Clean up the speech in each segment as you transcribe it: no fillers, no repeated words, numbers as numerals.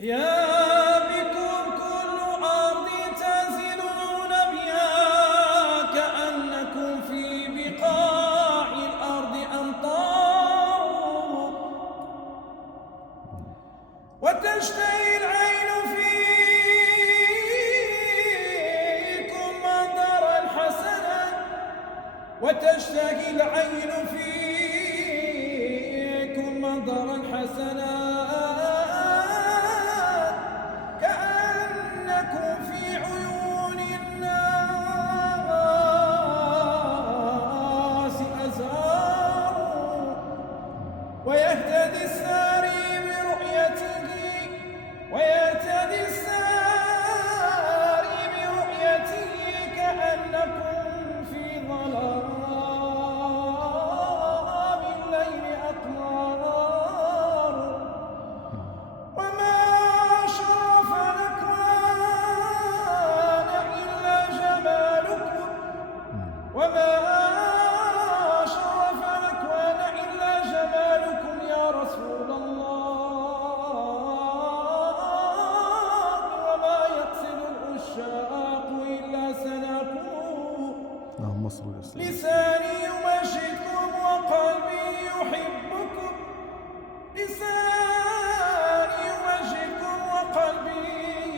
يا بكم كل أرض تنزلون بها كأنكم في بقاع الأرض أمطار وتشتهي العين فيكم منظرا حسنا وتشتهي العين فيكم منظرا حسنا كأنكم في عيون الناس أزهار ويهتدي الساري برؤيته كأنكم في ظلام الليل أقمار وما شرف الأكوان إلا جمالكم يا رسول الله وما يقصد العشاق إلا سناكم اللهم صل وسلم. لساني يمجدكم وقلبي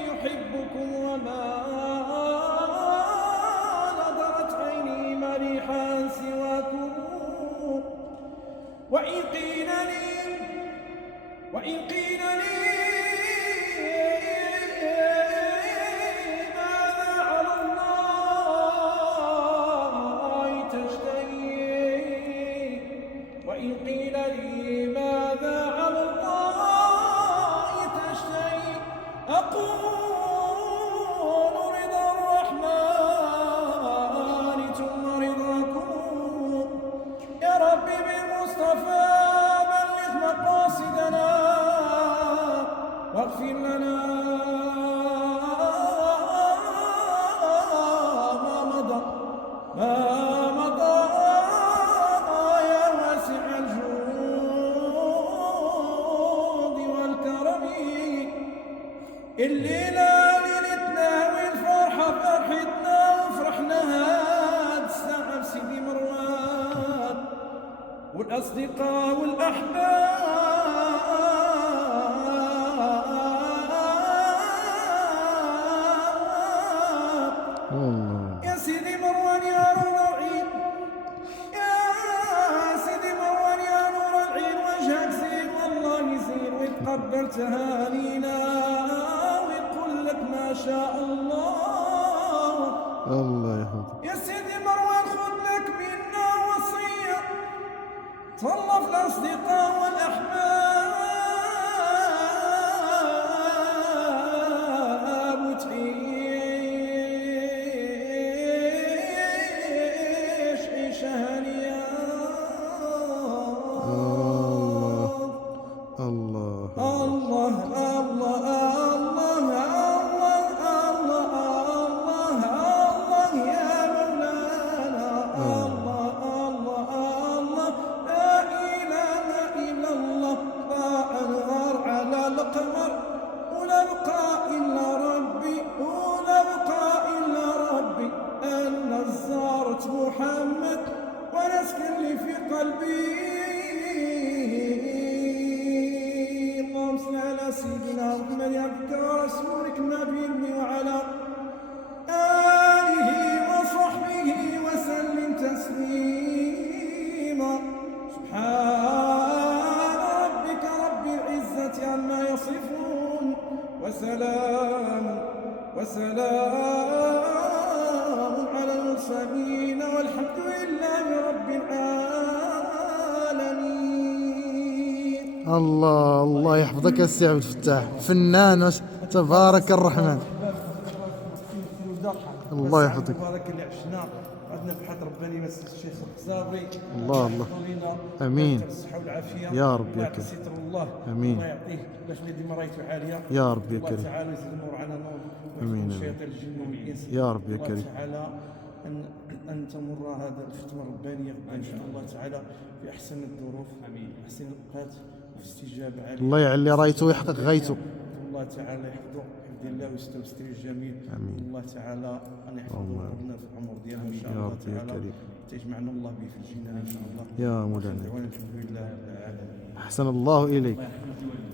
يحبكم وما نظرت عيني مريحا سواكم وإن قيل لي ماذا على الله تشتهي وإن قيل لي ماذا على الله تشتهي أقول رضا الرحمن ثم رضاكم يا ربي بالمصطفى بلغ مقاصدنا واغفر لنا ما مضى يا واسع الجود والكرم الليلة ليلتنا والفرحة فرحتنا وفرحنا هاد الساعة بسيدي مروان والأصدقاء والأحباب يا سيدي مروان يا نور العين يا سيدي مروان يا نور العين وجهك زين والله يزين ويتقبل تهانينا ويقول لك ما شاء الله. الله يحفظك يا سيدي مروان خذ لك منا وصية طلب الأصدقاء والأحباب وتعيش عيشة هنية. الله الله الله الله الله الله الله الله يا مولانا الله الله الله لا إله إلا الله لا أنهار على القمر ولا بقى إلا ربي أن زارت محمد ونسكن لي في قلبي. اللهم صل على سيدنا محمد عبدك ورسولك النبي وعلى آله وصحبه وسلم تسليما. سبحان ربك رب العزة عما يصفون وسلام على المرسلين والحمد لله رب العالمين. الله يحفظك يا سي عبد الفتاح، فنان تبارك الرحمن. الله يحفظك. مبارك اللي عشنا عندنا بحث رباني بس الشيخ الخزابري. الله امين الصحة والعافية يا رب يا كريم. ستر الله امين. الله يعطيه باش ديما رايته عالية يا رب يا الله كريم. تعالى يزيد النور على نور امين شياطين الجن والانس يا رب يا الله كريم. تعالى ان تمر هذا الختمة الربانية غدا ان شاء الله تعالى في احسن الظروف في احسن الاوقات وفي استجابة عالية. الله يعلي رايته ويحقق غايته. الله الله تعالى يحفظه حفظ الله ويستر ويستر الجميع. آمين. الله تعالى أن يحفظه اللهم ويرزقنا في العمر ديالنا إن شاء يا الله رب يا تعالى. كريم. تجمعنا الله به في الجنة إن شاء الله. يا مولانا. دعوانا الحمد لله رب العالمين. أحسن الله إليك. الله يحفظك.